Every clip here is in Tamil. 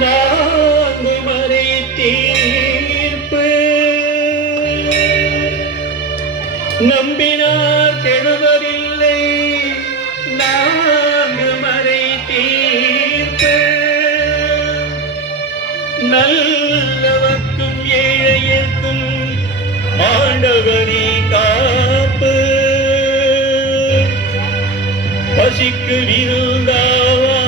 நான்கு மறை தீர்ப்பு நம்பினார் கெடுவதில்லை. நான்கு மறை தீர்ப்பு நல்லவர்க்கும் ஏழையர்க்கும் ஆண்டவனே காப்பு. பசிக்கு விருந்தாவா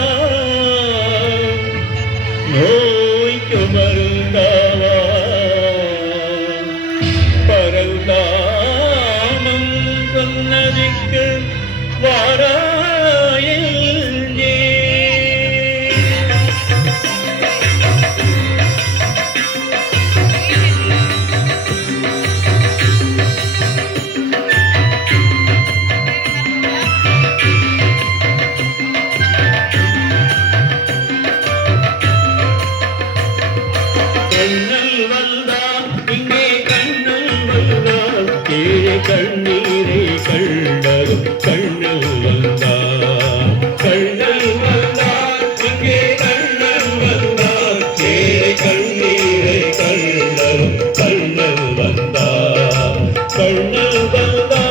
நோய்க்கு மருந்தாவா பரந்தாமம் சொன்னதுக்கு வாராயில் கண்ணல் வந்தான் இங்கே கண்ணல் வந்தான் கீழே கண்ணீரை கண்டதும் கண்ணல் வந்தான். கண்ணல் வந்தான் இங்கே கண்ணல் வந்தான் கீழே கண்ணீரை கண்டதும் கண்ணல் வந்தான். கண்ணல் வந்தான்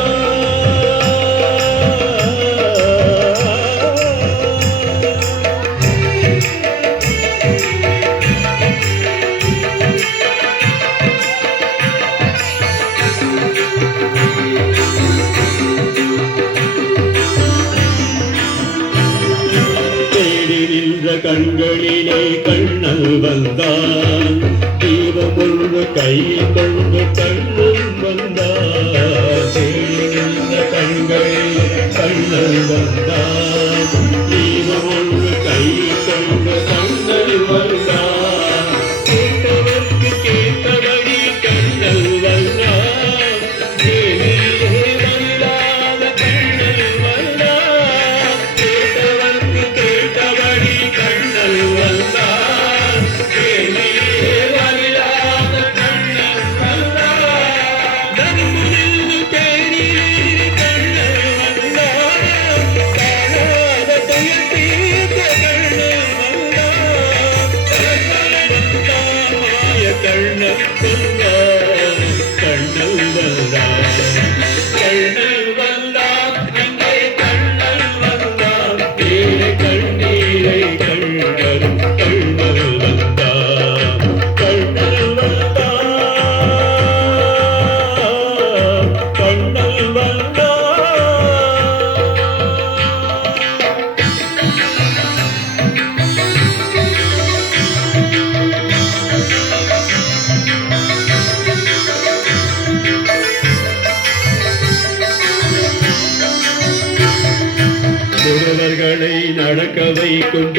கண்களிலே கண்ணல் வந்தான் தீபம் ஒன்று கையில் கொண்டு கண்ணல் வந்தான். கண்களிலே கண்ணல் வந்தான் தீபம் ஒன்று கையில் கொண்டு கண்ணல் வந்தான். கேட்டவர்க்கு கேட்டபடி கண்ணல் வந்தான் தேவியே வல்லாத கண்ணல் வந்தான். கேட்டவர்க்கு கேட்டபடி கண்ணல் வந்தான் தேவியே வல்லாத கண்ணல் வந்தான். தன்முதில் தேனிலே கண்ணல் வந்தான் காணாத துயர் தீர்த்த கண்ணல் வந்தான். கண்ணல் வந்தான் மாய கண்ணல் வந்தான் கண்ணல் வந்தான். கண்ணல் வந்தான் இங்கே கண்ணல் வந்தான் கீழே கண்ணீரை கண்டதும் கண்ணல் வந்தான். கண்ணல் வந்தான் கண்ணல் வந்தான். குருவர்களை நடக்க வைக்கும்